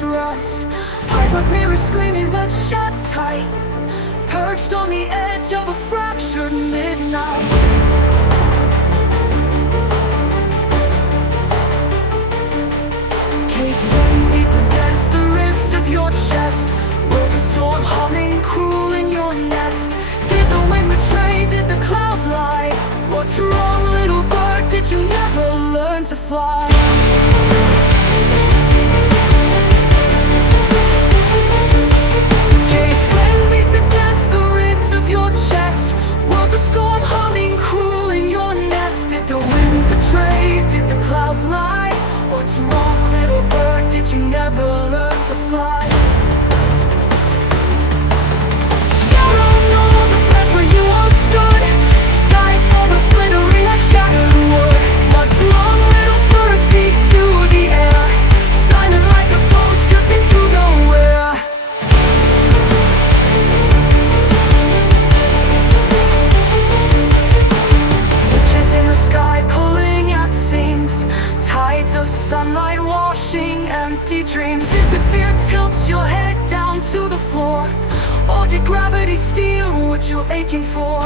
its rust. Eyes like mirrors screaming but shut tight, perched on the edge of a fractured midnight. Cage wind beats against the ribs of your chest. World a storm humming cruel in your nest. Did the wind betray? Did the clouds lie? What's wrong, little bird? Did you never learn to fly? Cage wind beats against the ribs of your chest. World a storm humming cruel in your nest. Did the wind betray? Did the clouds lie? What's wrong, little bird? Did you never learn to fly? Shadows no longer patch where you once stood. Skies full of splintering like shattered wood. What's wrong, little bird? Speak to the air, silent like a ghost drifting through nowhere. Stitches in the sky pulling at seams, tides of sunlight washing empty dreams. Is it fear tilts your head down to the floor, or did gravity steal what you're aching for?